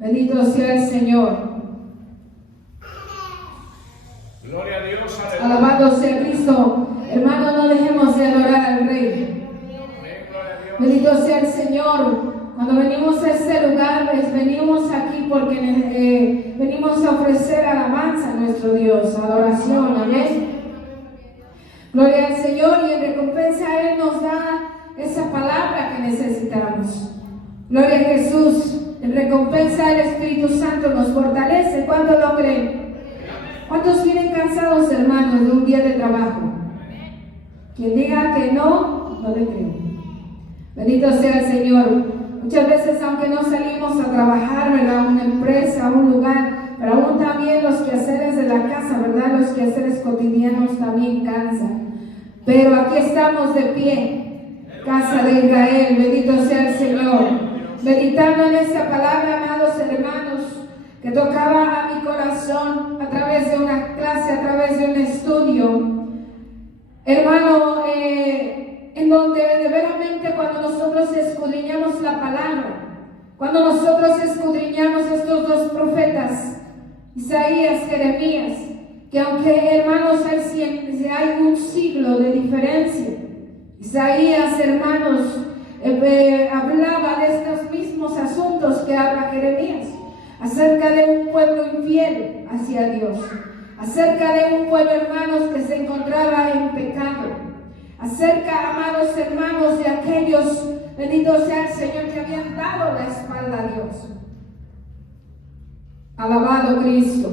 Bendito sea el Señor. Gloria a Dios, aleluya. Alabado sea Cristo. Hermano, no dejemos de adorar al Rey. Amén, gloria a Dios. Bendito sea el Señor. Cuando venimos a este lugar, venimos aquí porque venimos a ofrecer alabanza a nuestro Dios, adoración, amén. Gloria al Señor, y en recompensa a Él nos da esa palabra que necesitamos. Gloria a Jesús. En recompensa el Espíritu Santo nos fortalece. ¿Cuántos lo creen? ¿Cuántos vienen cansados, hermanos, de un día de trabajo? Quien diga que no, no le creo. Bendito sea el Señor. Muchas veces, aunque no salimos a trabajar, ¿verdad?, a una empresa, a un lugar, pero aún también los quehaceres de la casa, ¿verdad?, los quehaceres cotidianos también cansan. Pero aquí estamos de pie, casa de Israel. Bendito sea el Señor. Meditando en esta palabra, amados hermanos, que tocaba a mi corazón a través de una clase, a través de un estudio, hermano, en donde de veramente cuando nosotros escudriñamos la palabra, cuando nosotros escudriñamos estos dos profetas, Isaías, Jeremías, que aunque, hermanos, hay un siglo de diferencia, Isaías, hermanos, hablaba de estos mismos asuntos que habla Jeremías, acerca de un pueblo infiel hacia Dios, acerca de un pueblo, hermanos, que se encontraba en pecado, acerca, amados hermanos, de aquellos, bendito sea el Señor, que habían dado la espalda a Dios. Alabado Cristo.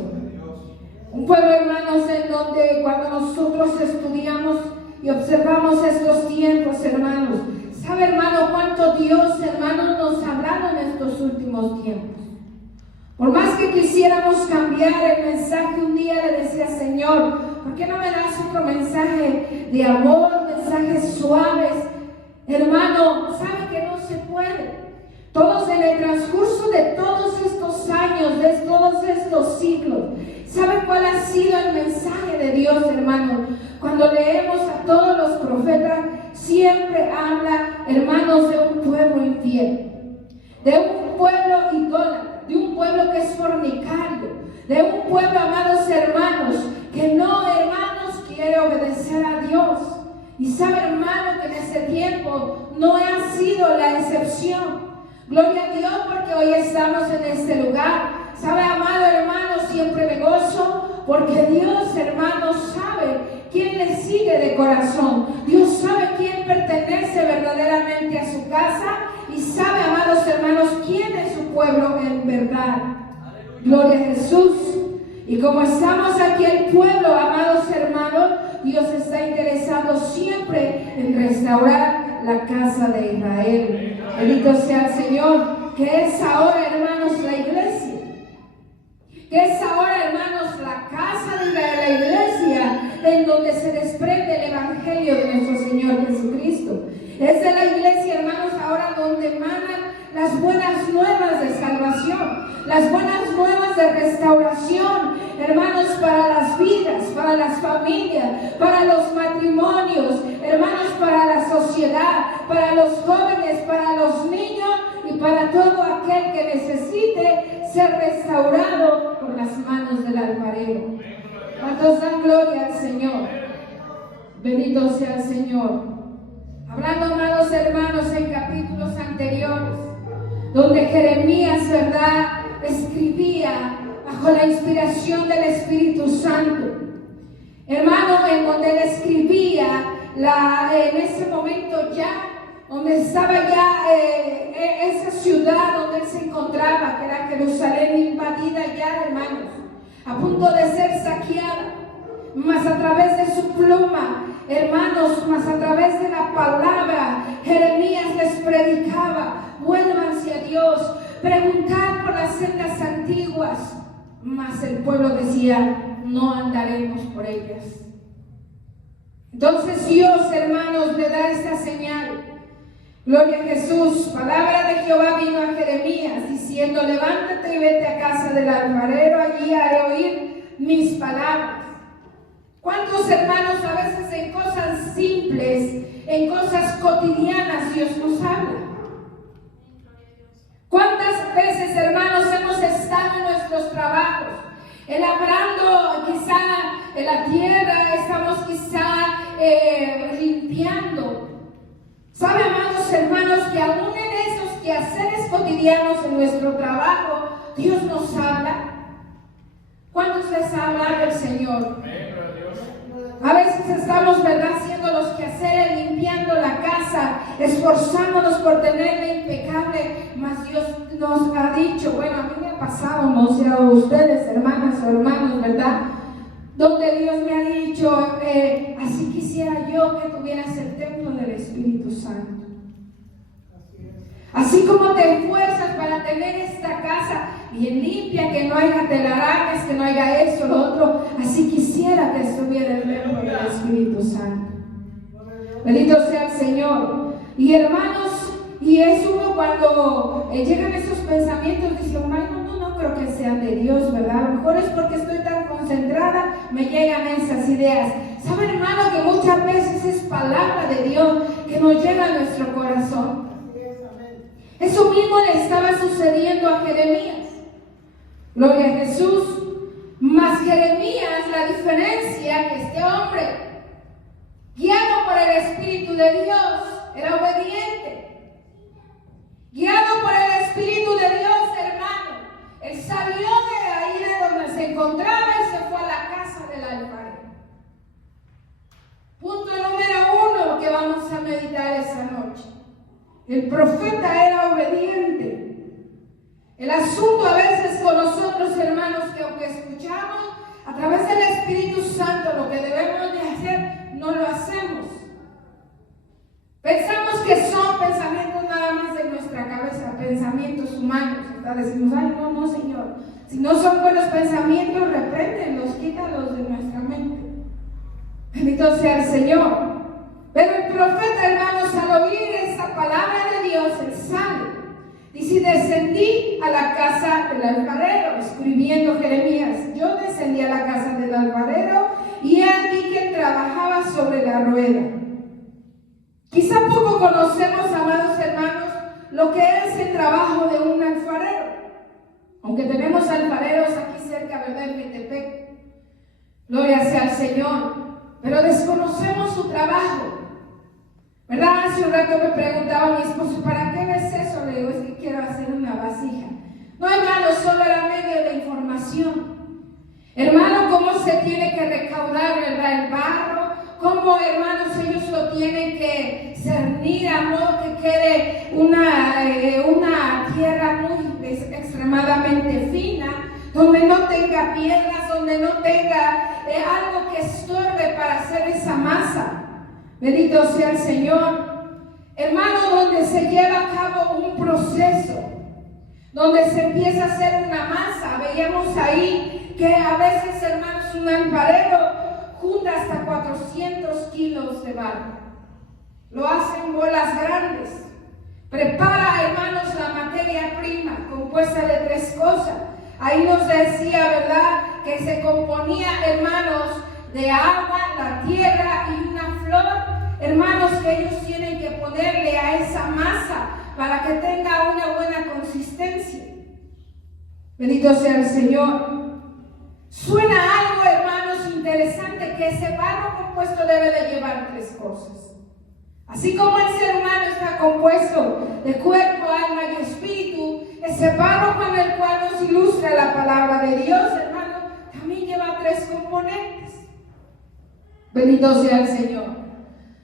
Un pueblo, hermanos, en donde cuando nosotros estudiamos y observamos estos tiempos, hermanos, ¿sabe, hermano, cuánto Dios, hermanos, nos ha hablado en estos últimos tiempos? Por más que quisiéramos cambiar el mensaje, un día le decía, Señor, ¿por qué no me das otro mensaje de amor, mensajes suaves? Hermano, ¿sabe que no se puede? Todos en el transcurso de todos estos años, de todos estos siglos, ¿sabe cuál ha sido el mensaje de Dios, hermano? Cuando leemos a todos los profetas, siempre habla, hermanos, de un pueblo infiel, de un pueblo idólatra, de un pueblo que es fornicario, de un pueblo, amados hermanos, que no, hermanos, quiere obedecer a Dios. Y sabe, hermano, que en ese tiempo no ha sido la excepción. Gloria a Dios, porque hoy estamos en este lugar. Sabe, amado hermano, siempre me gozo, porque Dios, hermano, sabe quién le sigue de corazón. Dios sabe quién pertenece verdaderamente a su casa, y sabe, amados hermanos, quién es su pueblo en verdad. Gloria a Jesús. Y como estamos aquí el pueblo, amados hermanos, Dios está interesado siempre en restaurar la casa de Israel. Bendito sea el Señor, que es ahora, hermanos, la iglesia. Que es ahora, hermanos, la casa de Israel, la iglesia en donde se desprende el evangelio de nuestro Señor Jesucristo. Es de la iglesia, hermanos, ahora donde emanan las buenas nuevas de salvación, las buenas nuevas de restauración, hermanos, para las vidas, para las familias, para los matrimonios, hermanos, para la sociedad, para los jóvenes, para los niños y para todo aquel que necesite ser restaurado por las manos del alfarero. ¿Cuántos dan gloria al Señor? Bendito sea el Señor. Hablando, amados hermanos, en capítulos anteriores, donde Jeremías, ¿verdad?, escribía bajo la inspiración del Espíritu Santo. Hermano, en donde él escribía en ese momento ya, donde estaba ya esa ciudad donde él se encontraba, que era Jerusalén, invadida ya, hermanos, a punto de ser saqueada, mas a través de su pluma, hermanos, mas a través de la palabra, Jeremías les predicaba: vuélvanse a Dios, preguntad por las sendas antiguas. Mas el pueblo decía: no andaremos por ellas. Entonces Dios, hermanos, le da esta señal. Gloria a Jesús. Palabra de Jehová vino a Jeremías diciendo: levántate y vete a casa del alfarero, allí haré oír mis palabras. ¿Cuántos, hermanos, a veces en cosas simples, en cosas cotidianas, Dios nos habla? ¿Cuántas veces, hermanos, hemos estado en nuestros trabajos, labrando quizá en la tierra, estamos quizá limpiando? ¿Sabe, amados hermanos, que aún en esos quehaceres cotidianos en nuestro trabajo, Dios nos habla? ¿Cuántos les ha hablado el Señor? A veces estamos, ¿verdad?, haciendo los quehaceres, limpiando la casa, esforzándonos por tenerla impecable, mas Dios nos ha dicho, bueno, a mí me ha pasado, no sé a ustedes, hermanas o hermanos, ¿verdad?, donde Dios me ha dicho, así quisiera yo que tuvieras el templo del Espíritu Santo. Así como te esfuerzas para tener esta casa bien limpia, que no haya telarañas, que no haya esto, lo otro, así quisiera que estuviera el templo del Espíritu Santo. Bendito sea el Señor. Y hermanos, y es uno cuando llegan esos pensamientos, dice, no creo que sean de Dios, ¿verdad? A lo mejor es porque estoy tan concentrada, me llegan esas ideas. ¿Saben, hermano, que muchas veces es palabra de Dios que nos llega a nuestro corazón? Eso mismo le estaba sucediendo a Jeremías. Gloria a Jesús. Mas Jeremías, la diferencia que este hombre, guiado por el Espíritu de Dios, era obediente. Guiado por el Espíritu de Dios, hermano, él salió de ahí de donde se encontraba y se fue a la casa del alfarero. Punto número 1 que vamos a meditar esa noche. El profeta era obediente. El asunto a veces con nosotros, hermanos, que aunque escuchamos a través del Espíritu Santo lo que debemos de hacer, no lo hacemos. Pensamos que son pensamientos nada más de nuestra cabeza, pensamientos humanos. Entonces decimos, ay, no, Señor. Si no son buenos pensamientos, repréndelos, quítalos de nuestra mente. Bendito sea el Señor. Pero el profeta, hermanos, al oír esa palabra de Dios, él sale. Dice, descendí a la casa del alfarero, escribiendo Jeremías. Yo descendí a la casa del alfarero y he aquí que él trabajaba sobre la rueda. Quizá poco conocemos, amados hermanos, lo que es el trabajo de un alfarero. Aunque tenemos alfareros aquí cerca, ¿verdad?, en Metepec. Gloria sea al Señor. Pero desconocemos su trabajo. ¿Verdad? Hace un rato me preguntaba mi esposo, ¿para qué ves eso? Le digo, es que quiero hacer una vasija. No, hermano, solo era medio de información. Hermano, cómo se tiene que recaudar, ¿verdad?, el barro. Cómo, hermanos, ellos lo tienen que cernir a modo que quede una tierra muy extremadamente fina, donde no tenga piedras, donde no tenga algo que estorbe para hacer esa masa. Bendito sea el Señor. Hermano, donde se lleva a cabo un proceso, donde se empieza a hacer una masa. Veíamos ahí que a veces, hermanos, un alfarero junta hasta 400 kilos de barro. Lo hace en bolas grandes. Prepara, hermanos, la materia prima compuesta de 3 cosas. Ahí nos decía, ¿verdad?, que se componía, hermanos, de agua, la tierra y una flor. Hermanos, que ellos tienen que ponerle a esa masa para que tenga una buena consistencia. Bendito sea el Señor. Suena algo, hermanos, interesante, que ese barro compuesto debe de llevar 3 cosas. Así como el ser humano está compuesto de cuerpo, alma y espíritu, ese barro con el cual nos ilustra la palabra de Dios, hermano, también lleva 3 componentes. Bendito sea el Señor.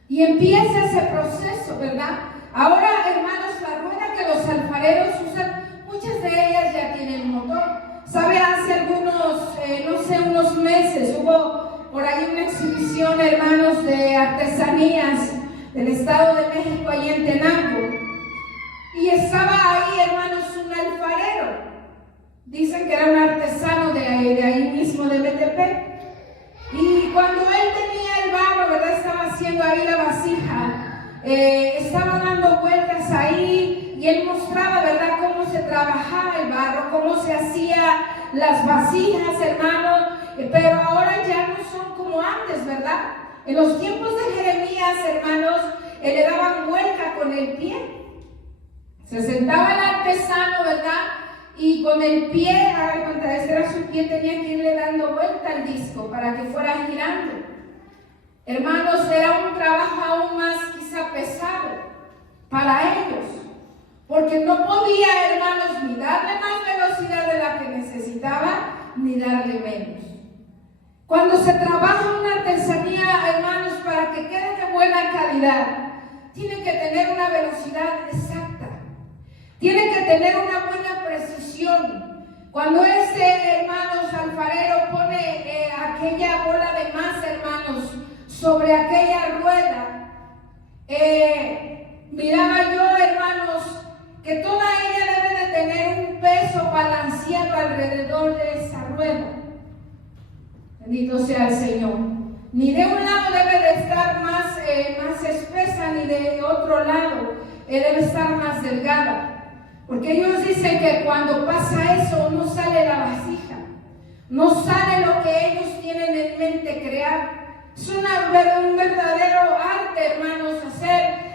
Y empieza ese proceso, ¿verdad? Ahora, hermanos, la rueda que los alfareros usan, muchas de ellas ya tienen motor. ¿Sabe? Hace unos meses hubo por ahí una exhibición, hermanos, de artesanías del Estado de México, allí en Tenango. Y estaba ahí, hermanos, un alfarero. Dicen que era un artesano de ahí mismo, de Metepec. Y cuando él tenía el barro, ¿verdad?, estaba haciendo ahí la vasija, estaba dando vueltas ahí y él mostraba, ¿verdad?, cómo se trabajaba el barro, cómo se hacía las vasijas, hermano, pero ahora ya no son como antes, ¿verdad? En los tiempos de Jeremías, hermanos, le daban vuelta con el pie. Se sentaba el artesano, ¿verdad? Y con el pie, contra este era su pie, tenía que irle dando vuelta al disco para que fuera girando. Hermanos, era un trabajo aún más quizá pesado para ellos, porque no podía, hermanos, ni darle más velocidad de la que necesitaba, ni darle menos. Cuando se trabaja una artesanía, hermanos, para que quede de buena calidad, tiene que tener una velocidad exacta, tiene que tener una buena precisión. Cuando hermanos, alfarero pone aquella bola de masa, hermanos, sobre aquella rueda, miraba yo, hermanos, que toda ella debe de tener un peso balanceado alrededor de esa rueda. Bendito sea el Señor. Ni de un lado debe de estar más espesa, ni de otro lado debe estar más delgada. Porque ellos dicen que cuando pasa eso no sale la vasija, no sale lo que ellos tienen en mente crear. Es un verdadero arte, hermanos, hacer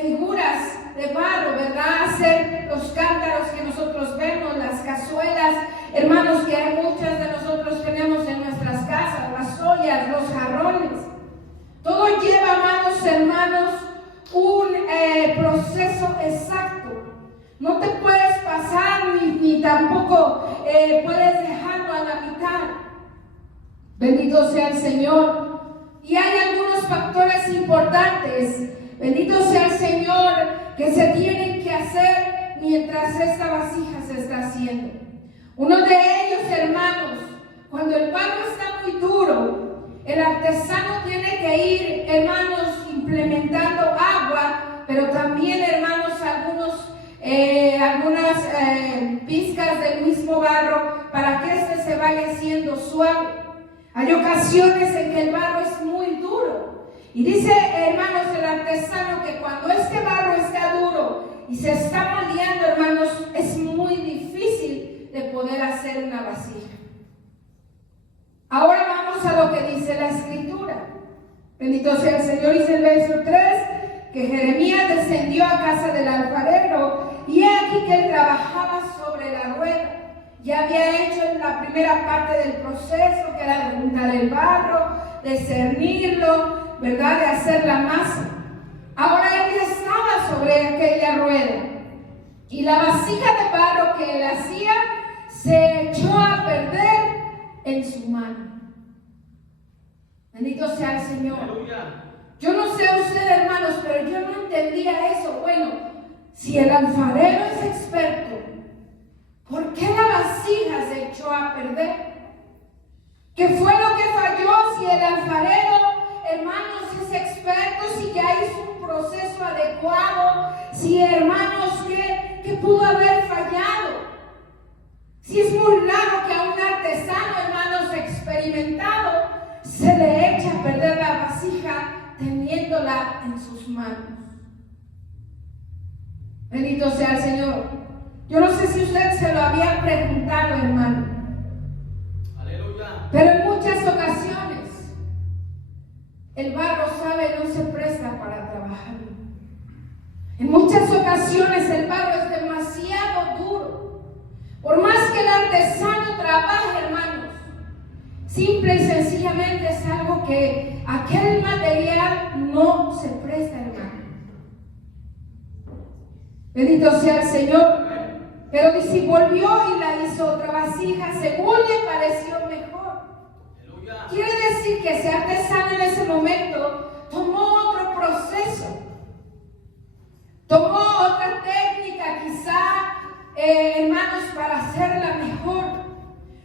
figuras de barro, ¿verdad? Hacer los cántaros que nosotros vemos, las cazuelas, hermanos, que muchas de nosotros tenemos en nuestras casas, las ollas, los jarrones. Todo lleva, hermanos, un proceso exacto. No te puedes pasar ni tampoco puedes dejarlo a la mitad. Bendito sea el Señor. Y hay algunos factores importantes, bendito sea el Señor, que se tienen que hacer mientras esta vasija se está haciendo. Uno de ellos, hermanos, cuando el barro está muy duro, el artesano tiene que ir, hermanos, implementando agua, pero también, hermanos, algunas pizcas del mismo barro para que se vaya haciendo suave. Hay ocasiones en que el barro es muy duro. Y dice, hermanos, el artesano que cuando este barro está duro y se está moldeando, hermanos, es muy difícil de poder hacer una vasija. Ahora vamos a lo que dice la Escritura. Bendito sea el Señor. Dice el verso 3, que Jeremías descendió a casa del alfarero y he aquí que él trabajaba sobre la rueda. Ya había hecho la primera parte del proceso, que era de juntar el barro, de cernirlo, ¿verdad? De hacer la masa. Ahora él estaba sobre aquella rueda y la vasija de barro que él hacía se echó a perder en su mano. Bendito sea el Señor. Aleluya. Yo no sé usted, hermanos, pero yo no entendía eso. Bueno, si el alfarero es experto, ¿por qué la vasija se echó a perder? ¿Qué fue lo que falló? Si el alfarero, hermanos, es experto, si ya hizo un proceso adecuado, si, hermanos, ¿qué pudo haber fallado? Si es muy raro que a un artesano, hermanos, experimentado, se le eche a perder la vasija teniéndola en sus manos. Bendito sea el Señor. Yo no sé si usted se lo había preguntado, hermano. Aleluya. Pero en muchas ocasiones el barro, sabe, no se presta para trabajar. En muchas ocasiones el barro es demasiado duro. Por más que el artesano trabaje, hermanos, simple y sencillamente es algo que aquel material no se presta, hermano. Bendito sea el Señor. Pero si volvió y la hizo otra vasija según le pareció mejor. Aleluya. Quiere decir que ese artesano en ese momento tomó otro proceso, tomó otra técnica, quizá, hermanos, para hacerla mejor.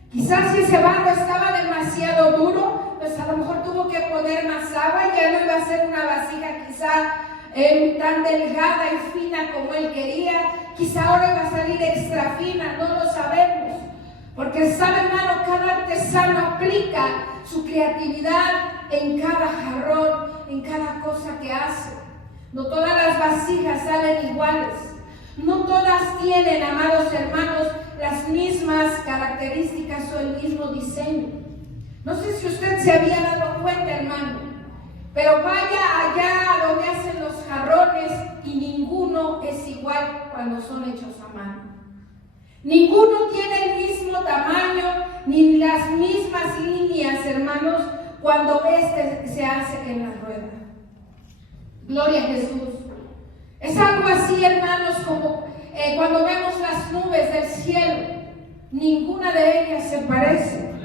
Quizás si ese barro estaba demasiado duro, pues a lo mejor tuvo que poner más agua y ya no iba a ser una vasija quizá tan delgada y fina como él quería. Quizá ahora iba a salir extra fina, no lo sabemos. Porque sabe, hermano, cada artesano aplica su creatividad en cada jarrón, en cada cosa que hace. No todas las vasijas salen iguales. No todas tienen, amados hermanos, las mismas características o el mismo diseño. No sé si usted se había dado cuenta, hermano, Pero vaya allá donde hacen los jarrones y ninguno es igual cuando son hechos a mano. Ninguno tiene el mismo tamaño ni las mismas líneas, hermanos, cuando se hace en la rueda. Gloria a Jesús. Es algo así, hermanos, como cuando vemos las nubes del cielo. Ninguna de ellas se parece.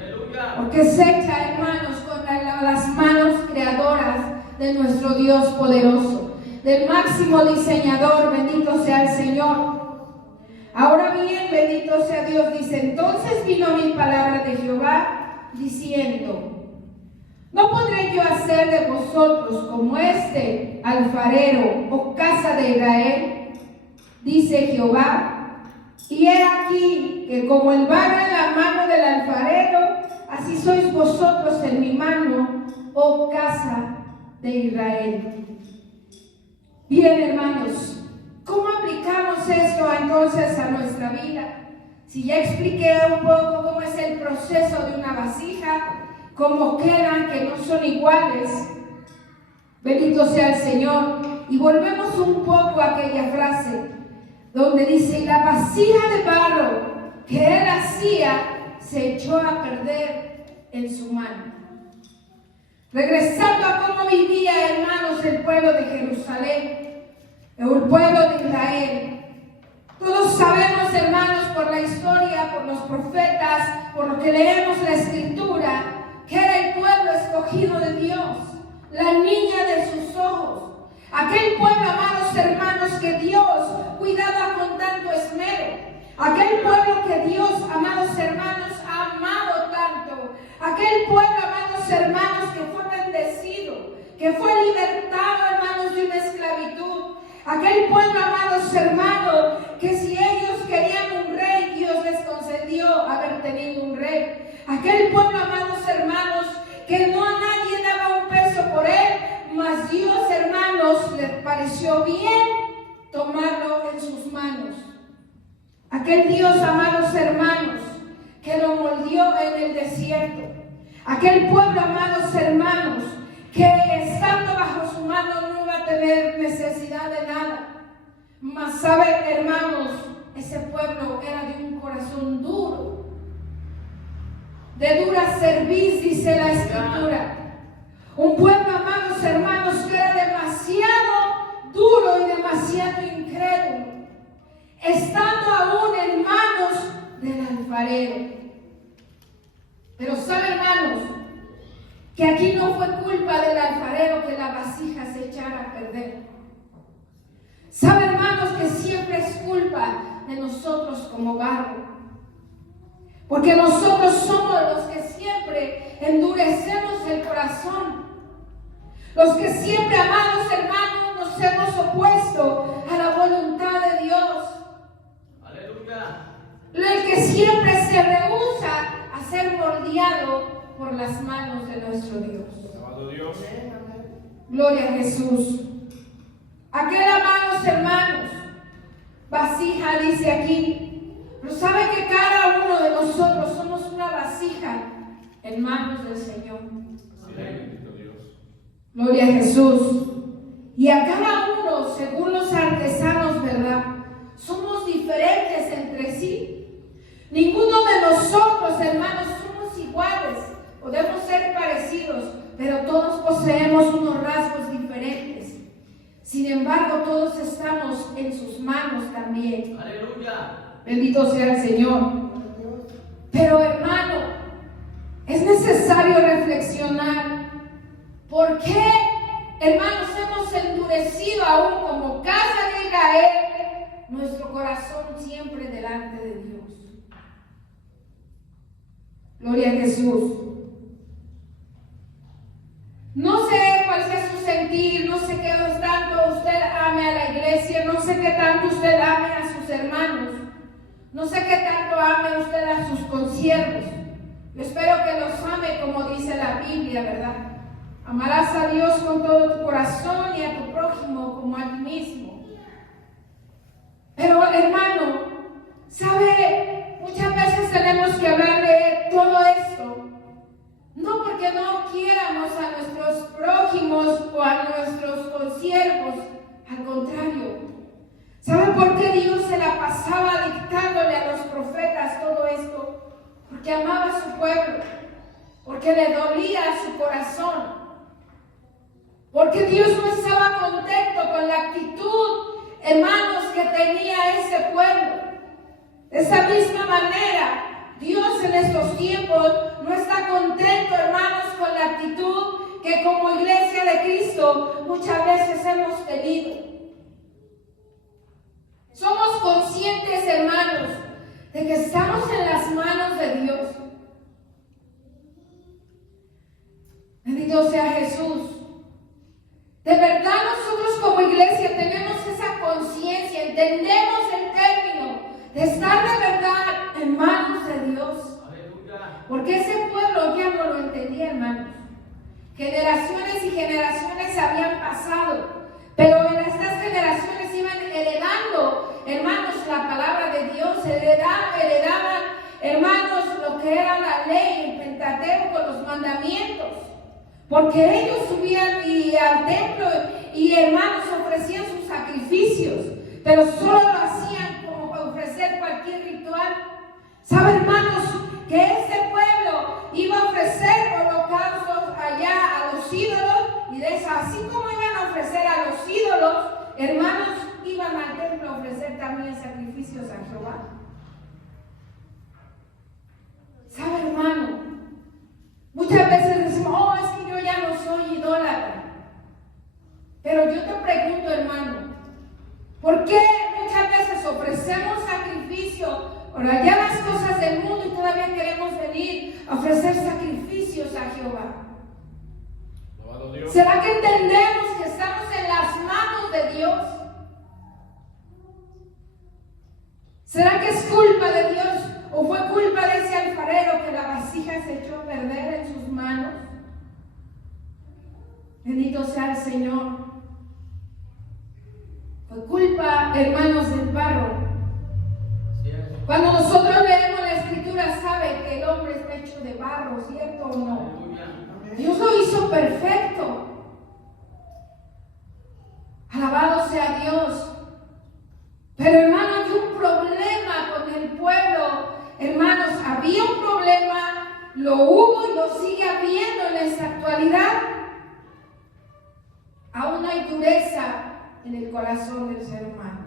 Porque se echa, hermanos, con las manos creadoras de nuestro Dios poderoso, del máximo diseñador. Bendito sea el Señor. Ahora bien, bendito sea Dios, dice: entonces vino mi palabra de Jehová, diciendo: ¿no podré yo hacer de vosotros como este alfarero o casa de Israel? Dice Jehová. Y he aquí que como el barro en la mano del alfarero, así sois vosotros en mi mano, oh casa de Israel. Bien, hermanos, ¿cómo aplicamos esto entonces a nuestra vida? Si ya expliqué un poco cómo es el proceso de una vasija, cómo quedan, que no son iguales. Bendito sea el Señor. Y volvemos un poco a aquella frase donde dice: y la vasija de barro que él hacía se echó a perder en su mano. Regresando a cómo vivía, hermanos, el pueblo de Jerusalén, el pueblo de Israel. Todos sabemos, hermanos, por la historia, por los profetas, por lo que leemos la Escritura, que era el pueblo escogido de Dios, la niña de sus ojos. Aquel pueblo, amados hermanos, que Dios cuidaba con tanto esmero. Aquel pueblo que Dios, amados hermanos, ha amado tanto. Aquel pueblo, amados hermanos, que fue bendecido, que fue libertado, hermanos, de una esclavitud. Aquel pueblo, amados hermanos, que si ellos querían un rey, Dios les concedió haber tenido un rey. Aquel pueblo, amados hermanos, que no a nadie daba un peso por él, mas Dios, hermanos, le pareció bien tomarlo en sus manos. Aquel Dios, amados hermanos, que lo moldeó en el desierto. Aquel pueblo, amados hermanos, que estando bajo su mano no iba a tener necesidad de nada. Mas saben, hermanos, ese pueblo era de un corazón duro, de dura cerviz, dice la Escritura. Un pueblo, amados hermanos, que era demasiado duro y demasiado incrédulo, estando aún en manos del alfarero. Pero saben, hermanos, que aquí no fue culpa del alfarero que la vasija se echara a perder. Saben, hermanos, que siempre es culpa de nosotros como barro, porque nosotros somos los que siempre endurecemos el corazón, los que siempre, amados hermanos, nos hemos opuesto a la voluntad de Dios. Aleluya. El que siempre se rehúsa a ser moldeado por las manos de nuestro Dios. Alabado Dios. Gloria a Jesús. Aquel, amados hermanos, vasija dice aquí, pero sabe que cada uno de nosotros somos una vasija en manos del Señor. Bendito Dios. Gloria a Jesús. Y a cada uno, según los artesanos, ¿verdad? Somos diferentes entre sí. Ninguno de nosotros, hermanos, somos iguales. Podemos ser parecidos, pero todos poseemos unos rasgos diferentes. Sin embargo, todos estamos en sus manos también. Aleluya. Bendito sea el Señor. Pero, hermano, es necesario reflexionar. ¿Por qué, hermanos, hemos endurecido aún como casa de Israel nuestro corazón siempre delante de Dios? Gloria a Jesús. No sé cuál sea su sentir, no sé qué tanto usted ame a la iglesia, no sé qué tanto usted ame a sus hermanos, no sé qué tanto ame usted a sus consiervos. Yo espero que los ame como dice la Biblia, ¿verdad? Amarás a Dios con todo tu corazón y a tu prójimo como a ti mismo. Pero, hermano, ¿sabe? Muchas veces tenemos que hablar de todo esto No porque no quiéramos a nuestros prójimos o a nuestros consiervos, al contrario. ¿Saben por qué Dios se la pasaba dictándole a los profetas todo esto? Porque amaba a su pueblo, porque le dolía a su corazón, porque Dios no estaba contento con la actitud, hermanos, que tenía ese pueblo. De esa misma manera, Dios en estos tiempos no está contento, hermanos, con la actitud que como iglesia de Cristo muchas veces hemos tenido. Somos conscientes, hermanos, de que estamos en las manos de Dios. Bendito sea Jesús. De verdad nosotros como iglesia tenemos esa conciencia, entendemos el término de estar de verdad en manos de Dios. Porque ese pueblo ya no lo entendía, hermanos. Generaciones y generaciones habían pasado, pero en estas generaciones iban heredando, hermanos, la palabra de Dios, heredaban, hermanos, lo que era la ley, el Pentateuco, los mandamientos. Porque ellos subían al templo y, hermanos, ofrecían sus sacrificios, pero solo lo hacían como para ofrecer cualquier ritual. ¿Saben, hermanos, que ese pueblo iba a ofrecer holocaustos allá a los ídolos? Y de eso, así como iban a ofrecer a los ídolos, hermanos, iban al templo a ofrecer también sacrificios a Jehová. ¿Sabe, hermano? Muchas veces decimos, oh, es que yo ya no soy idólatra. Pero yo te pregunto, hermano, ¿por qué muchas veces ofrecemos sacrificio por allá las cosas del mundo y todavía queremos venir a ofrecer sacrificios a Jehová? ¿Será que entendemos que estamos en las manos de Dios? ¿Será que es culpa de Dios o fue culpa de ese alfarero que la vasija se echó a perder en sus manos? Bendito sea el Señor. Fue culpa, hermanos, del barro. Cuando nosotros leemos la Escritura, sabe que el hombre está hecho de barro, ¿cierto o no? Dios lo hizo perfecto. Alabado sea Dios. Pero, hermano, hay un problema con el pueblo. Hermanos, había un problema, lo hubo y lo sigue habiendo en esta actualidad. Aún hay dureza en el corazón del ser humano.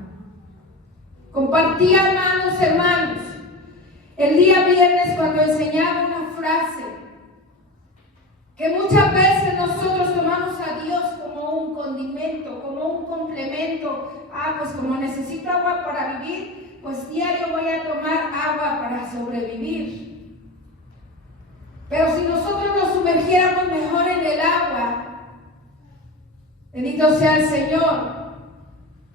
Compartía, hermanos, el día viernes cuando enseñaba una frase que muchas veces nosotros tomamos a Dios como un condimento, como un complemento. Pues como necesito agua para vivir, pues diario voy a tomar agua para sobrevivir. Pero si nosotros nos sumergiéramos mejor en el agua, bendito sea el Señor.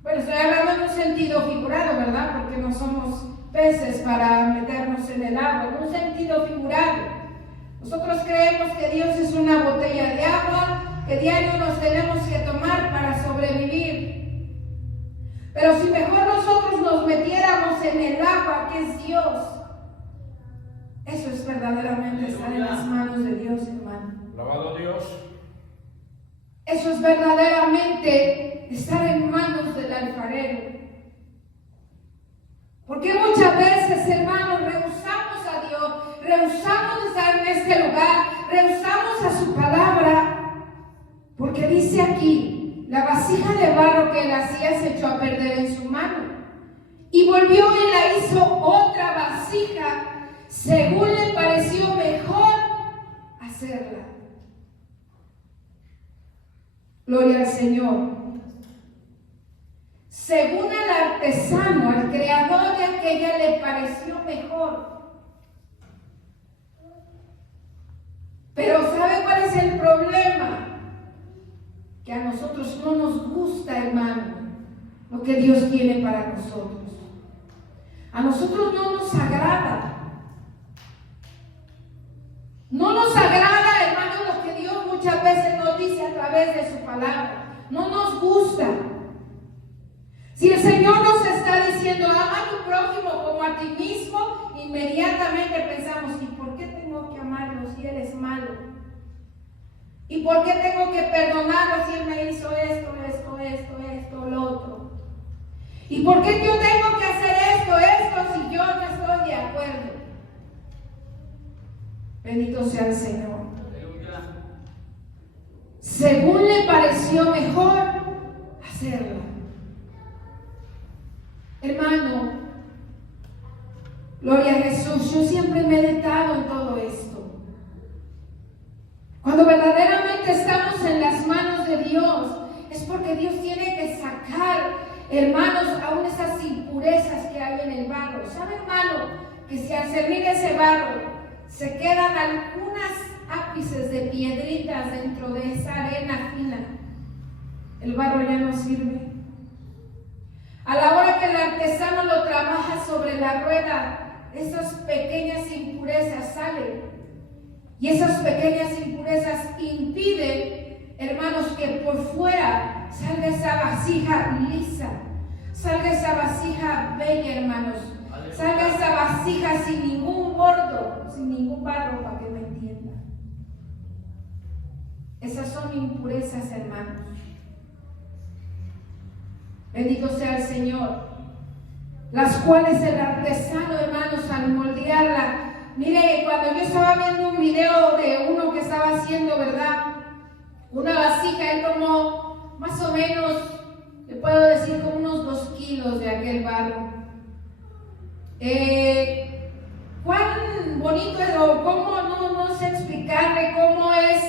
Bueno, estoy hablando en un sentido figurado, ¿verdad? Porque no somos peces para meternos en el agua, en un sentido figurado. Nosotros creemos que Dios es una botella de agua que diario nos tenemos que tomar para sobrevivir. Pero si mejor nosotros nos metiéramos en el agua que es Dios, eso es verdaderamente estar en las manos de Dios, hermano. Alabado Dios. Eso es verdaderamente estar en manos del alfarero. Porque muchas veces, hermanos, rehusamos a Dios, rehusamos estar en este lugar, rehusamos a su palabra, porque dice aquí, la vasija de barro que él hacía se echó a perder en su mano. Y volvió y la hizo otra vasija, según le pareció mejor hacerla. Gloria al Señor. Según al artesano, al creador de aquella le pareció mejor. Pero ¿sabe cuál es el problema? Que a nosotros no nos gusta, hermano, lo que Dios tiene para nosotros. A nosotros no nos agrada. No nos agrada, hermano, lo que Dios muchas veces nos dice a través de su palabra. No nos gusta. Si el Señor nos está diciendo, ama a tu prójimo como a ti mismo, inmediatamente pensamos, ¿y por qué tengo que amarlo si Él es malo? ¿Y por qué tengo que perdonarlo si él me hizo esto, lo otro? ¿Y por qué yo tengo que hacer esto, si yo no estoy de acuerdo? Bendito sea el Señor. Según le pareció mejor hacerlo. Hermano, gloria a Jesús, yo siempre he meditado en todo esto. Cuando verdaderamente estamos en las manos de Dios, es porque Dios tiene que sacar, hermanos, aún esas impurezas que hay en el barro. ¿Sabe, hermano, que si al servir ese barro se quedan algunas ápices de piedritas dentro de esa arena fina, el barro ya no sirve? A la hora que el artesano lo trabaja sobre la rueda, esas pequeñas impurezas salen. Y esas pequeñas impurezas impiden, hermanos, que por fuera salga esa vasija lisa, salga esa vasija bella, hermanos, salga esa vasija sin ningún bordo, sin ningún barro, para que me entiendan. Esas son impurezas, hermanos. Bendito sea el Señor, las cuales el artesano, hermanos, al moldearla. Mire, cuando yo estaba viendo un video de uno que estaba haciendo, ¿verdad?, una vasija, él como más o menos, le puedo decir, como unos 2 kilos de aquel barro. Cuán bonito es, o cómo, no sé explicarle cómo es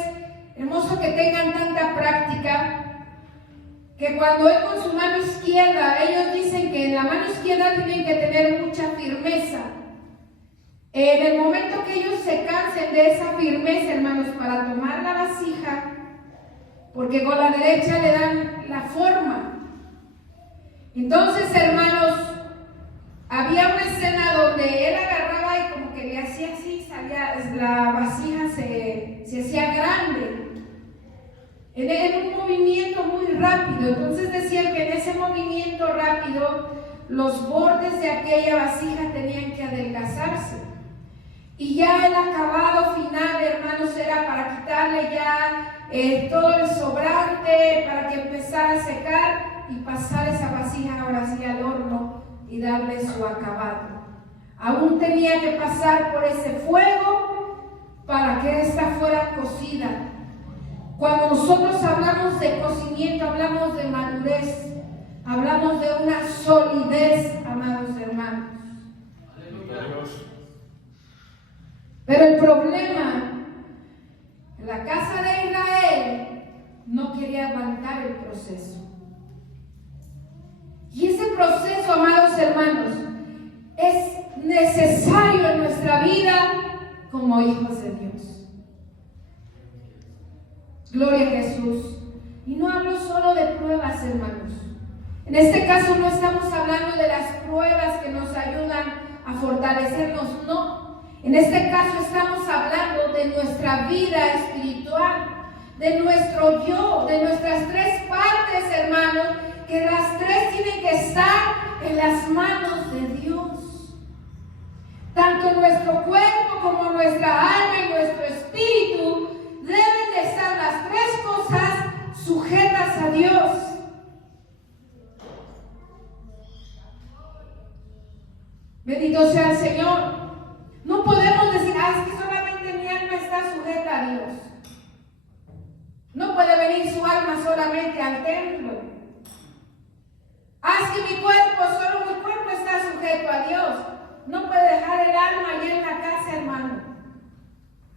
hermoso que tengan tanta práctica, que cuando él con su mano izquierda, ellos dicen que en la mano izquierda tienen que tener mucha firmeza. En el momento que ellos se cansen de esa firmeza, hermanos, para tomar la vasija, porque con la derecha le dan la forma. Entonces, hermanos, había una escena donde él agarraba y como que le hacía así, salía, la vasija se hacía grande. En un movimiento muy rápido. Entonces decían que en ese movimiento rápido los bordes de aquella vasija tenían que adelgazarse. Y ya el acabado final, hermanos, era para quitarle ya todo el sobrante, para que empezara a secar y pasar esa vasija ahora sí al horno y darle su acabado. Aún tenía que pasar por ese fuego para que ésta fuera cocida. Cuando nosotros hablamos de cocimiento, hablamos de madurez, hablamos de una solidez, amados hermanos. Aleluya. Pero el problema, la casa de Israel no quería aguantar el proceso. Y ese proceso, amados hermanos, es necesario en nuestra vida como hijos de Dios. Gloria a Jesús. Y no hablo solo de pruebas, hermanos. En este caso no estamos hablando de las pruebas que nos ayudan a fortalecernos, no. En este caso estamos hablando de nuestra vida espiritual, de nuestro yo, de nuestras 3 partes, hermanos, que las 3 tienen que estar en las manos de Dios. Tanto nuestro cuerpo como nuestra alma y nuestro espíritu deben de estar las 3 cosas sujetas a Dios. Bendito sea el Señor. No podemos decir, es que solamente mi alma está sujeta a Dios. No puede venir su alma solamente al templo. Es que solo mi cuerpo está sujeto a Dios. No puede dejar el alma allá en la casa, hermano.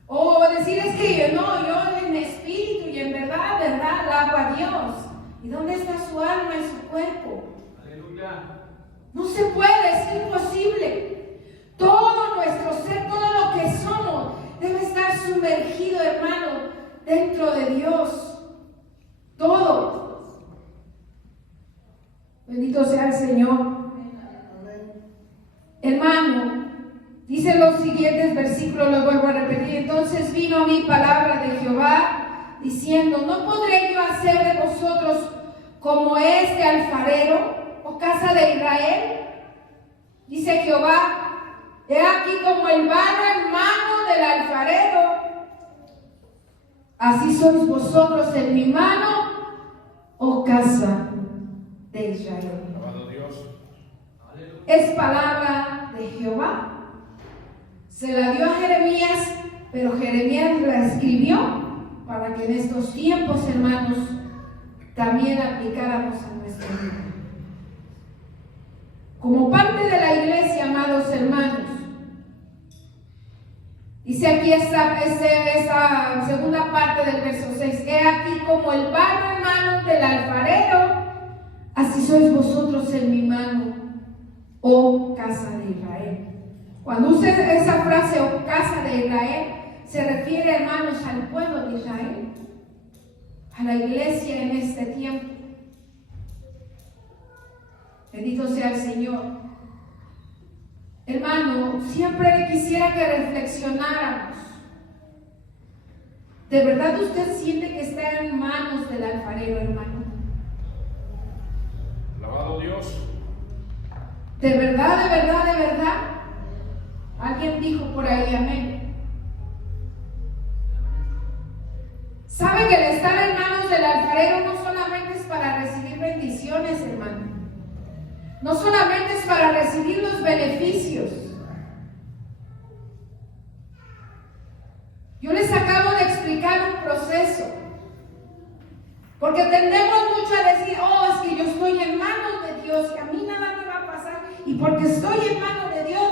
O decir, es que yo en espíritu y en verdad, la hago a Dios. ¿Y dónde está su alma y su cuerpo? Aleluya. No se puede, es imposible. Todo nuestro ser, todo lo que somos, debe estar sumergido, hermano, dentro de Dios. Todo. Bendito sea el Señor. Hermano, dice los siguientes versículos, los vuelvo a repetir. Entonces vino a mí palabra de Jehová, diciendo, ¿no podré yo hacer de vosotros como este alfarero, o casa de Israel? Dice Jehová, he aquí como el barro en mano del alfarero, Así sois vosotros en mi mano, oh casa de Israel. Alabado Dios. Es palabra de Jehová. Se la dio a Jeremías, pero Jeremías la escribió para que en estos tiempos, hermanos, también aplicáramos a nuestra vida. Como parte de la iglesia, amados hermanos, dice aquí esta segunda parte del verso 6: he aquí como el barro en manos del alfarero, así sois vosotros en mi mano, oh casa de Israel. Cuando usa esa frase, oh casa de Israel, se refiere, hermanos, al pueblo de Israel, a la iglesia en este tiempo. Bendito sea el Señor. Hermano, siempre quisiera que reflexionáramos. ¿De verdad usted siente que está en manos del alfarero, hermano? Alabado Dios. ¿De verdad, de verdad, de verdad? Alguien dijo por ahí, amén. ¿Sabe que el estar en manos del alfarero no solamente es para recibir bendiciones, hermano? No solamente es para recibir los beneficios. Yo les acabo de explicar un proceso. Porque tendemos mucho a decir, oh, es que yo estoy en manos de Dios y a mí nada me va a pasar. Y porque estoy en manos de Dios,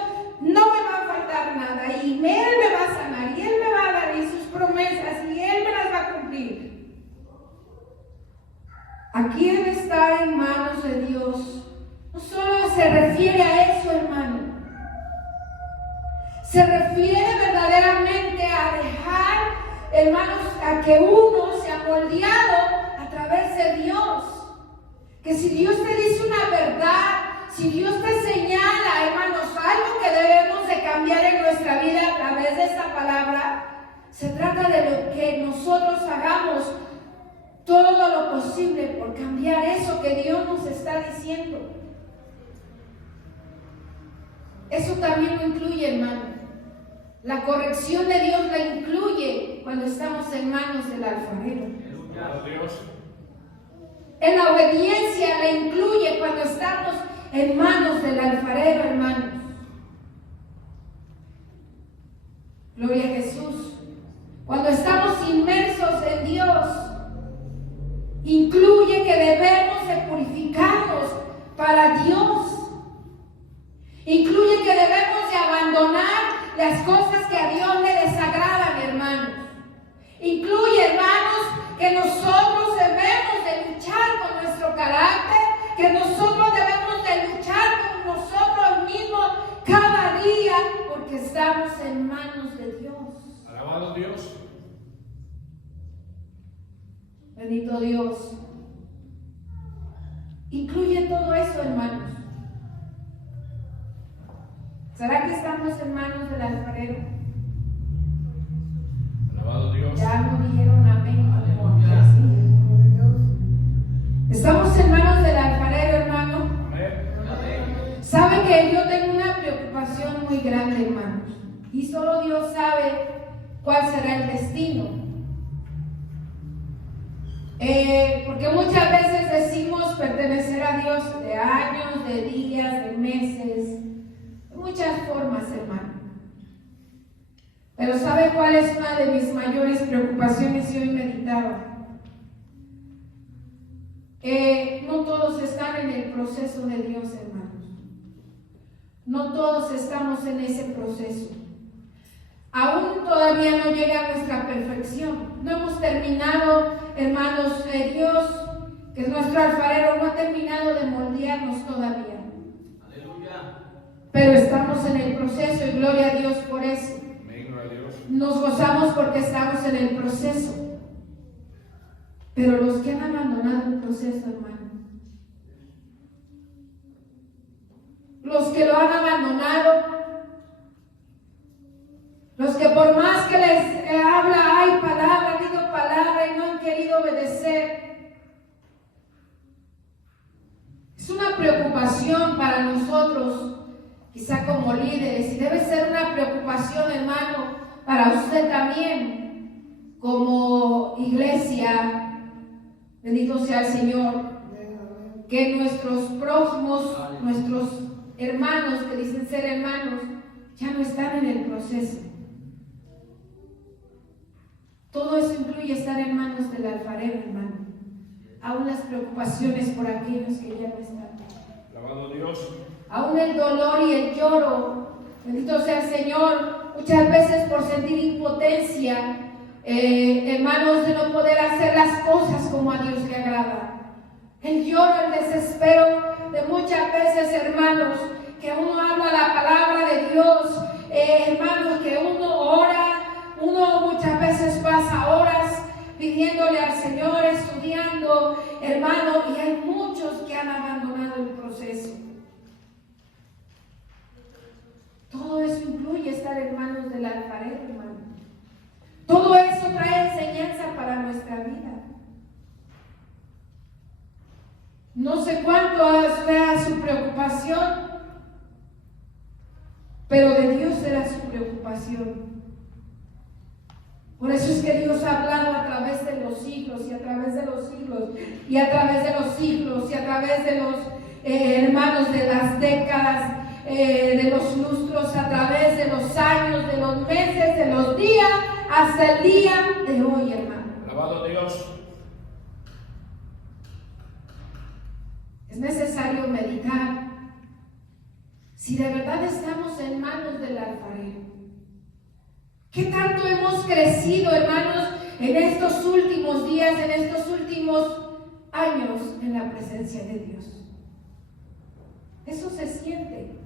no me va a faltar nada. Y Él me va a sanar, y Él me va a dar y sus promesas, y Él me las va a cumplir. Aquí el estar en manos de Dios no solo se refiere a eso, hermano. Se refiere verdaderamente a dejar, hermanos, a que uno sea moldeado a través de Dios. Que si Dios te dice una verdad, si Dios te señala, hermanos, algo que debemos de cambiar en nuestra vida a través de esta palabra, se trata de lo que nosotros hagamos todo lo posible por cambiar eso que Dios nos está diciendo. Eso también lo incluye, hermano. La corrección de Dios la incluye cuando estamos en manos del alfarero. En la obediencia la incluye cuando estamos en manos del alfarero, hermanos. Gloria a Jesús. Cuando estamos inmersos en Dios, incluye que debemos de purificarnos para Dios. Incluye que debemos de abandonar las cosas que a Dios le desagradan, hermanos. Incluye, hermanos, que nosotros debemos de luchar con nuestro carácter, que nosotros debemos de luchar con nosotros mismos cada día, porque estamos en manos de Dios. Alabado Dios. Bendito Dios. Incluye todo eso, hermanos. ¿Será que estamos en manos del alfarero? Alabado Dios. Ya no dijeron amén. Estamos en manos del alfarero, hermano. Amén. Saben que yo tengo una preocupación muy grande, hermanos. Y solo Dios sabe cuál será el destino. Porque muchas veces decimos pertenecer a Dios de años, de días, de meses. Muchas formas, hermano. Pero ¿sabe cuál es una de mis mayores preocupaciones? Y hoy meditaba. No todos están en el proceso de Dios, hermanos. No todos estamos en ese proceso. Aún todavía no llega a nuestra perfección. No hemos terminado, hermanos, Dios, que es nuestro alfarero, no ha terminado de moldearnos todavía. Pero estamos en el proceso y gloria a Dios por eso. Nos gozamos porque estamos en el proceso. Pero los que han abandonado el proceso, hermano, los que lo han abandonado, los que por más que les habla, hay palabra, digo palabra y no han querido obedecer, es una preocupación para nosotros. Quizá como líderes, y debe ser una preocupación, hermano, para usted también, como iglesia, bendito sea el Señor, que nuestros prójimos, nuestros hermanos que dicen ser hermanos, ya no están en el proceso. Todo eso incluye estar en manos del alfarero, hermano. Aún las preocupaciones por aquellos que ya no están. Alabado Dios. Aún el dolor y el lloro, bendito sea el Señor, muchas veces por sentir impotencia, hermanos, de no poder hacer las cosas como a Dios le agrada. El lloro, el desespero de muchas veces, hermanos, que uno habla la palabra de Dios, hermanos, que uno ora, uno muchas veces pasa horas pidiéndole al Señor, estudiando, hermano, y hay muchos que han abandonado el proceso. Todo eso incluye estar en manos del alfarero, hermano. Todo eso trae enseñanza para nuestra vida. No sé cuánto sea su preocupación, pero de Dios será su preocupación. Por eso es que Dios ha hablado a través de los siglos y a través de los siglos y a través de los siglos y a través de los hermanos, de las décadas, de los lustros, a través de los años, de los meses, de los días, hasta el día de hoy, hermano. Alabado Dios. Es necesario meditar si de verdad estamos en manos del alfarero. ¿Qué tanto hemos crecido, hermanos, en estos últimos días, en estos últimos años en la presencia de Dios? Eso se siente.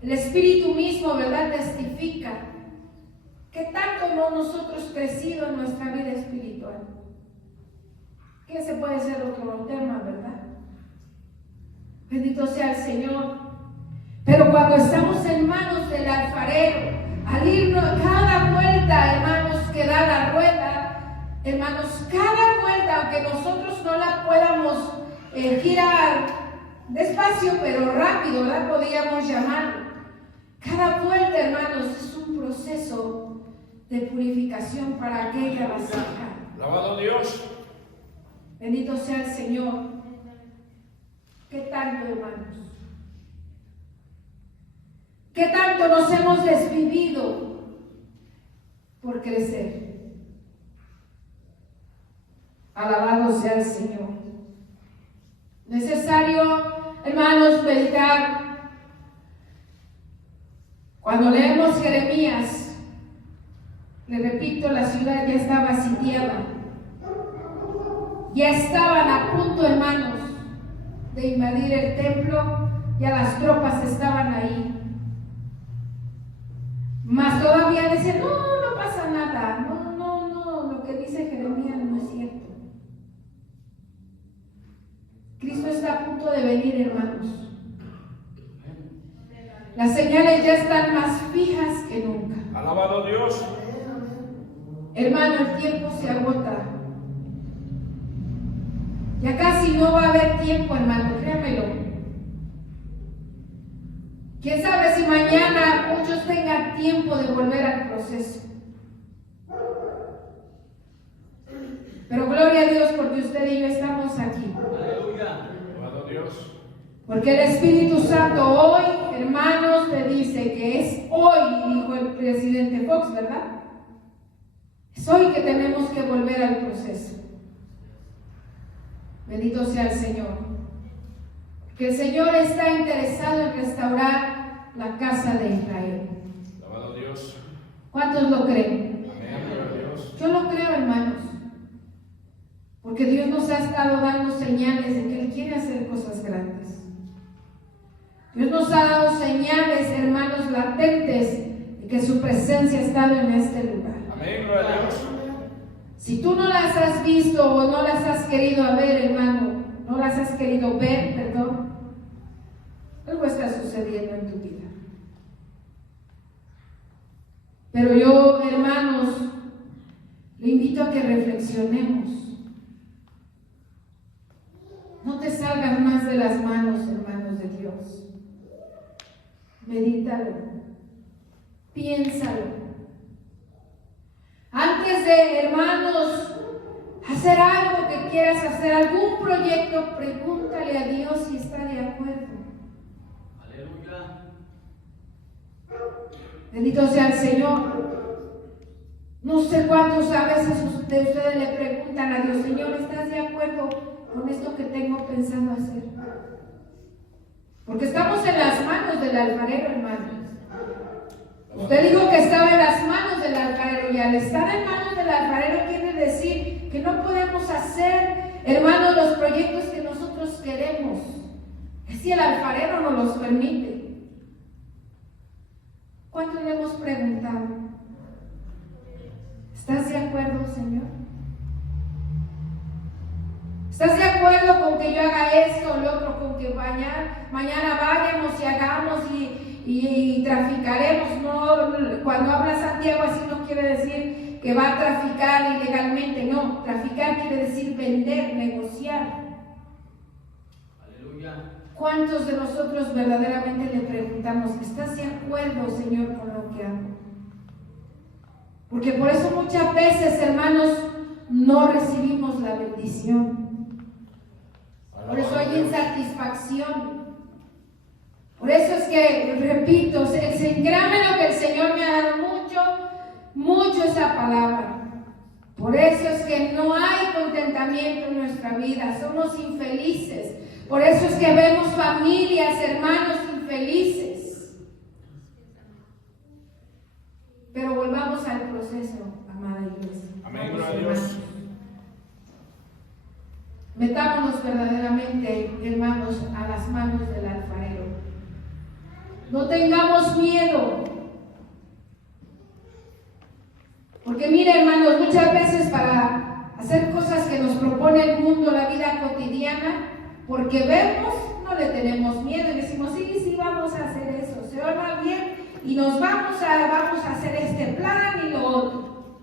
El Espíritu mismo, ¿verdad?, testifica. ¿Qué tanto hemos nosotros crecido en nuestra vida espiritual? Que ese puede ser otro tema, ¿verdad? Bendito sea el Señor. Pero cuando estamos en manos del alfarero, al irnos cada vuelta, hermanos, que da la rueda, hermanos, cada vuelta, aunque nosotros no la podamos girar despacio, pero rápido, ¿verdad?, podríamos llamarlo. Cada vuelta, hermanos, es un proceso de purificación para aquella vasija. Alabado Dios. Bendito sea el Señor. ¿Qué tanto, hermanos? ¿Qué tanto nos hemos desvivido por crecer? Alabado sea el Señor. Necesario, hermanos, meditar. Cuando leemos Jeremías, le repito, la ciudad ya estaba sitiada. Ya estaban a punto, hermanos, de invadir el templo. Ya las tropas estaban ahí. Mas todavía dicen, no pasa nada, no, lo que dice Jeremías no es cierto. Cristo está a punto de venir, hermanos. Las señales ya están más fijas que nunca. Alabado Dios. Hermano, el tiempo se agota. Ya casi no va a haber tiempo, hermano, créamelo. ¿Quién sabe si mañana muchos tengan tiempo de volver al proceso? Pero gloria a Dios porque usted y yo estamos aquí. Aleluya. Alabado Dios. Porque el Espíritu Santo hoy, hermanos, te dice que es hoy, dijo el presidente Fox, ¿verdad? Es hoy que tenemos que volver al proceso. Bendito sea el Señor. Que el Señor está interesado en restaurar la casa de Israel. Alabado Dios. ¿Cuántos lo creen? Amén. Dios. Yo lo creo, hermanos. Porque Dios nos ha estado dando señales de que Él quiere hacer cosas grandes. Dios nos ha dado señales, hermanos, latentes de que su presencia ha estado en este lugar. Amén. Gloria a Dios. Si tú no las has visto o no las has querido ver, hermano, no las has querido ver, perdón, algo está sucediendo en tu vida. Pero yo, hermanos, le invito a que reflexionemos. No te salgas más de las manos, hermanos de Dios. Medítalo. Piénsalo. Antes de, hermanos, hacer algo que quieras hacer, algún proyecto, pregúntale a Dios si está de acuerdo. Aleluya. Bendito sea el Señor. No sé cuántos a veces de ustedes le preguntan a Dios: Señor, ¿estás de acuerdo con esto que tengo pensado hacer? Porque estamos en las manos del alfarero, hermanos. Usted dijo que estaba en las manos del alfarero, y al estar en manos del alfarero quiere decir que no podemos hacer, hermanos, los proyectos que nosotros queremos, si el alfarero no los permite. ¿Cuánto le hemos preguntado? ¿Estás de acuerdo, Señor? ¿Estás de acuerdo con que yo haga esto o lo otro, con que mañana vayamos y hagamos y traficaremos? No, cuando habla Santiago así no quiere decir que va a traficar ilegalmente, no. Traficar quiere decir vender, negociar. Aleluya. ¿Cuántos de nosotros verdaderamente le preguntamos: ¿estás de acuerdo, Señor, con lo que hago? Porque por eso muchas veces, hermanos, no recibimos la bendición. Por eso hay insatisfacción. Por eso es que, repito, créanme lo que el Señor me ha dado mucho esa palabra. Por eso es que no hay contentamiento en nuestra vida, somos infelices. Por eso es que vemos familias, hermanos, infelices. Pero volvamos al proceso, amada iglesia. Amén, gloria a Dios. Metámonos verdaderamente, hermanos, a las manos del alfarero. No tengamos miedo. Porque mire, hermanos, muchas veces para hacer cosas que nos propone el mundo, la vida cotidiana, porque vemos, no le tenemos miedo y decimos: sí, vamos a hacer eso, se oiga bien y nos vamos a hacer este plan y lo otro.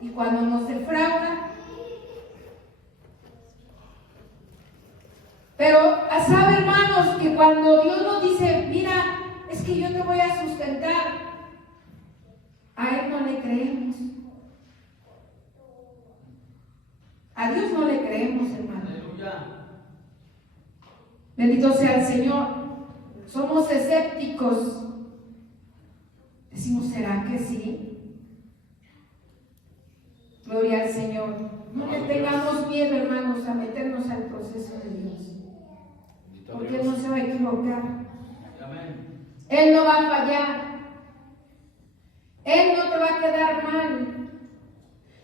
Y cuando nos defrauda, pero sabe, hermanos, que cuando Dios nos dice: mira, es que yo te voy a sustentar, a Él no le creemos. A Dios no le creemos, hermano. Aleluya. Bendito sea el Señor. Somos escépticos. Decimos: ¿será que sí? Gloria al Señor. No le tengamos miedo, hermanos, a meternos al proceso de Dios. Porque Él no se va a equivocar. Amén. Él no va a fallar. Él no te va a quedar mal.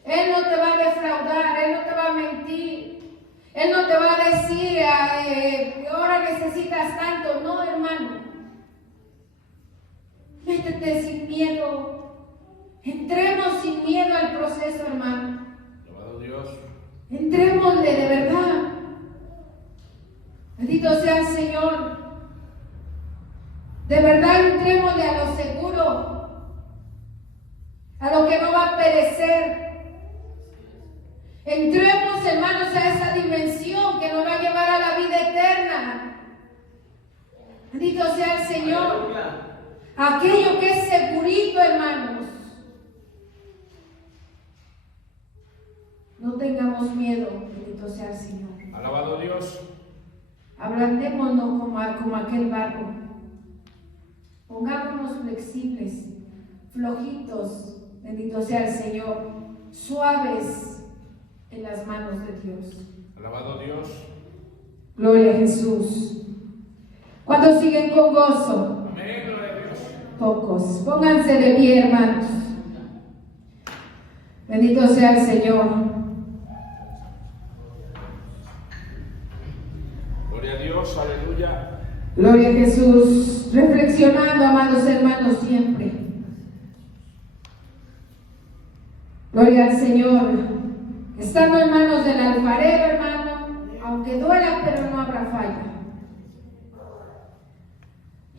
Él no te va a defraudar. Él no te va a mentir. Él no te va a decir que ahora necesitas tanto. No, hermano. Métete sin miedo. Entremos sin miedo al proceso, hermano. Alabado Dios. Entrémosle de verdad. Bendito sea el Señor. De verdad, entrémosle a lo seguro, a lo que no va a perecer. Entremos, hermanos, a esa dimensión que nos va a llevar a la vida eterna. Bendito sea el Señor. Aquello que es segurito, hermanos. No tengamos miedo, bendito sea el Señor. Alabado Dios. Ablandémonos como aquel barro. Pongámonos flexibles, flojitos, bendito sea el Señor, suaves en las manos de Dios. Alabado Dios. Gloria a Jesús. ¿Cuántos siguen con gozo? Amén, gloria a Dios. Pocos. Pónganse de pie, hermanos. Bendito sea el Señor. Gloria a Dios, aleluya. Gloria a Jesús. Reflexionando, amados hermanos, siempre. Gloria al Señor. Estando en manos del alfarero, hermano, aunque duela, pero no habrá falla.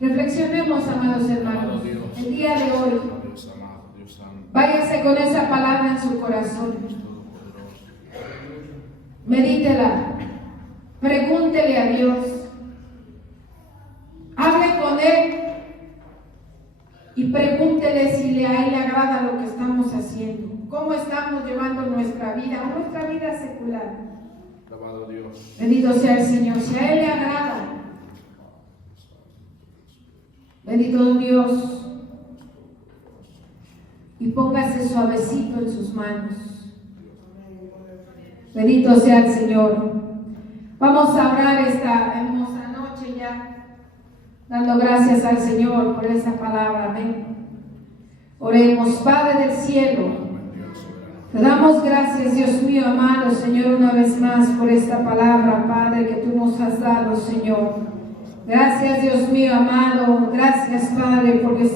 Reflexionemos, amados hermanos, el día de hoy. Dios amado, Dios santo, Váyase con esa palabra en su corazón. todopoderoso. Medítela. Pregúntele a Dios. Hable con Él y pregúntele si a Él le agrada lo que estamos haciendo, cómo estamos llevando nuestra vida secular. Alabado Dios. Bendito sea el Señor, si a Él le agrada. Bendito Dios. Y póngase suavecito en sus manos. Bendito sea el Señor. Vamos a orar esta hermosa noche ya, dando gracias al Señor por esa palabra. Amén. Oremos. Padre del cielo, te damos gracias, Dios mío amado, Señor, una vez más por esta palabra, Padre, que tú nos has dado, Señor. Gracias, Dios mío amado. Gracias, Padre, porque